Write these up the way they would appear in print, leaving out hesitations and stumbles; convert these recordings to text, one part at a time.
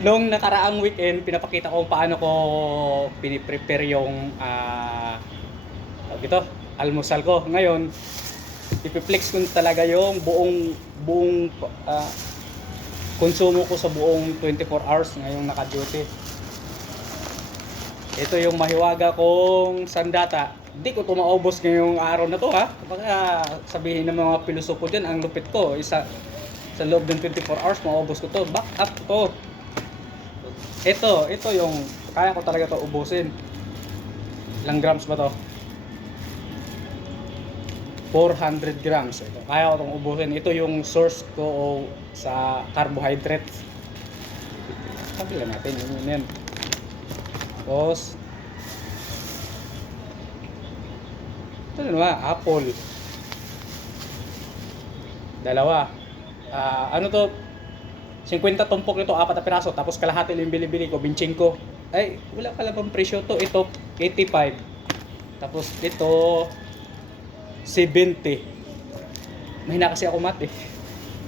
Nung nakaraang weekend, pinapakita ko kung paano ko piniprepare yung tawag ito, almusal ko. Ngayon, ipiplex ko talaga yung buong ah, konsumo ko sa buong 24 hours ngayong naka-duty. Ito yung mahiwaga kong sandata. Hindi ko ito maubos ngayong araw na to ha. Baka sabihin ng mga pilosopo dyan, ang lupit ko. Sa loob ng 24 hours, maubos ko to. Back up to. Ito yung kaya ko talaga to ubusin. Ilang grams ba to? 400 grams. Ito, kaya ko itong ubusin. Ito yung source ko sa carbohydrates. Kabila natin yun yan. Tapos ito na naman, apple. Dalawa. Ano to? 50 tumpok nito, 4 na piraso. Tapos kalahati lang yung bili-bili ko, 25. Ay, wala pala bang presyo to. Ito, 85. Tapos ito, 70. Mahina kasi ako mat eh.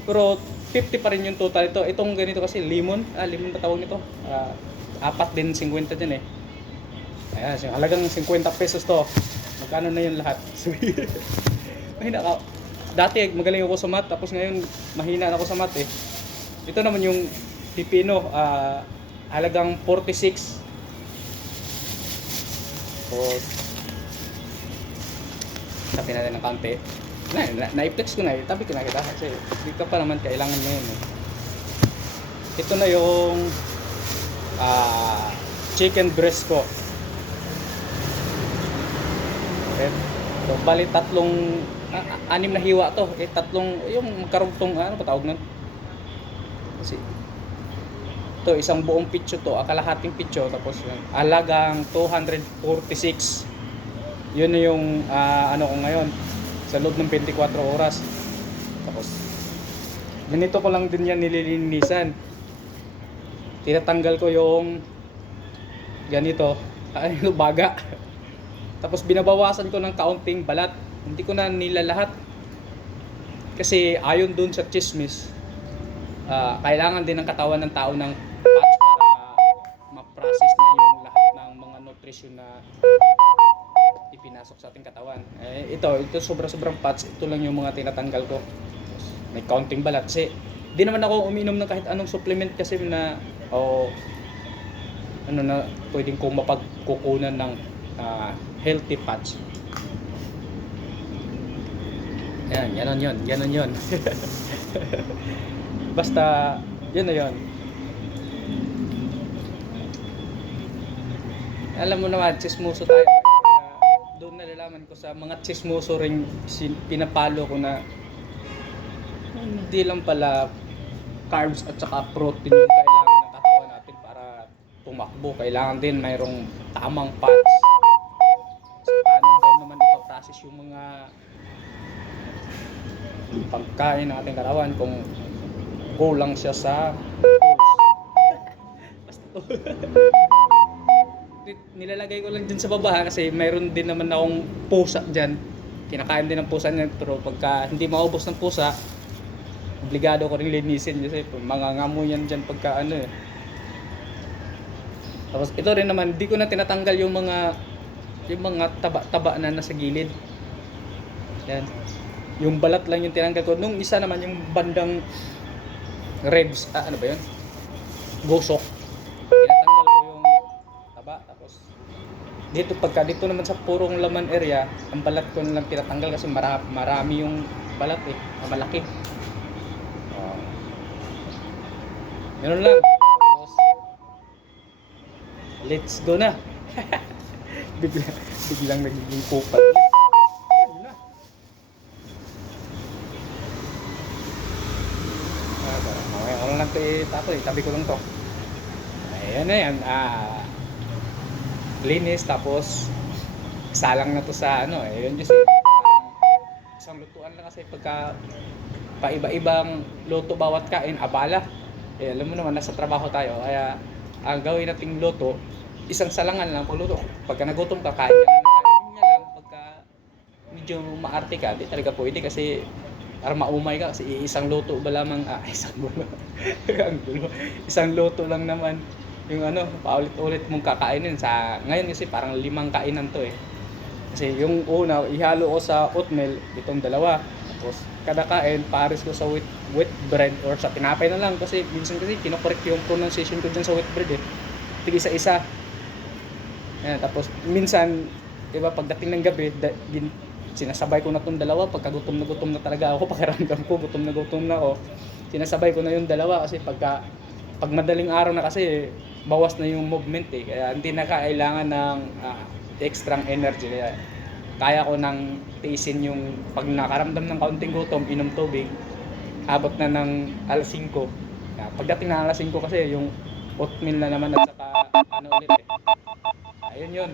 Pero 50 pa rin yung total ito. Itong ganito kasi lemon. Lemon ba tawag nito? Apat din 50 din eh. Ayan, halagang 50 pesos to. Magkano na yun lahat? Mahina ka. Dati magaling ako sa math, tapos ngayon mahina na ako sa math eh. Ito naman yung pipino, halagang 46. Tapos tapin natin ng kaunti. Na-flex ko na, tabi ko na kita kasi hindi ka pa naman kailangan ngayon eh. Ito na yung chicken breast ko. Okay. So, bali tatlong anim na hiwa to. Tatlong yung magkarugtong ano pa tawag nun? Kasi ito isang buong pitso to, kalahating pitso, tapos halagang 246. Yun na yung ano ko ngayon sa loob ng 24 oras. Tapos ganito ko lang din yan nililinisan. Tinatanggal ko yung ganito, baga. Tapos binabawasan ko ng kaunting balat. Hindi ko na nilalahat. Kasi ayon dun sa chismis, kailangan din ng katawan ng tao ng patch para ma-process niya yung lahat ng mga nutrition na ipinasok sa ating katawan. Ito sobra-sobrang patch. Ito lang yung mga tinatanggal ko. May kaunting balat. Kasi di naman ako uminom ng kahit anong supplement kasi na ano na pwedeng kong mapagkukunan ng healthy patch. Ganon yun. Basta yun na yun. Alam mo naman, chismoso tayo. Kaya doon nalalaman ko sa mga chismoso ring pinapalo ko na hindi lang pala carbs at saka protein yung kailangan ng katawan natin para tumakbo. Kailangan din mayroong tamang fats. Kasi paano daw naman ipaprocess yung mga pagkain ng ating katawan kung kulang siya sa tools. Basta to. Nilalagay ko lang dyan sa baba kasi mayroon din naman akong pusa dyan. Kinakain din ng pusa niya, pero pagka hindi maubos ng pusa, obligado ko rin linisin kasi mangangamoy yan dyan pagka ano eh. Tapos ito rin naman, hindi ko na tinatanggal yung mga taba-taba na nasa gilid. Yan. Yung balat lang yung tinanggal ko. Nung isa naman yung bandang ribs, ano ba yun? Gusok. Tinatanggal ko yung taba. Tapos dito naman sa purong laman area, ang balat ko lang tinatanggal kasi marami yung balat eh. Malaki. Ganun lang. Tapos let's go na. biglang nagiging kupal. Okay, ano lang ito itatoy, tabi ko lang to. Ayan na yan. Linis, tapos salang na to sa ano eh. Yun kasi parang isang lutuan lang kasi pagka paiba-ibang luto bawat kain, abala. Alam mo naman, nasa trabaho tayo, kaya ang gawin nating luto, isang salangan lang pagluto. Pagka nagutom ka, kain ka na ng kain niya lang. Pagka medyo maarte ka, di talaga pwede kasi para maumay ka kasi isang luto ba lamang, isang gulo. Ang gulo. Isang luto lang naman yung ano, paulit-ulit mong kakainin sa ngayon kasi parang 5 kainan to eh. Kasi yung una, ihalo ko sa oatmeal, itong dalawa. Tapos kada kain, pares ko sa wheat bread or sa tinapay na lang kasi minsan kasi kinokorek yung pronunciation ko dyan sa wheat bread eh. Tig isa-isa. Ayan, tapos minsan, 'di ba, pagdating ng gabi, sinasabay ko na 'tong dalawa pagka gutom na talaga ako, pakiramdam ko gutom na ako. Sinasabay ko na yung dalawa kasi pag madaling araw na kasi bawas na yung movement eh. Kaya hindi na kailangan ng extra energy. Kaya ko nang tiisin yung pag nakaramdam ng kaunting gutom, inom tubig. Abot na ng alas 5. Pagdating ng alas 5 kasi yung oatmeal na naman at saka ano ulit eh. Ayun yun.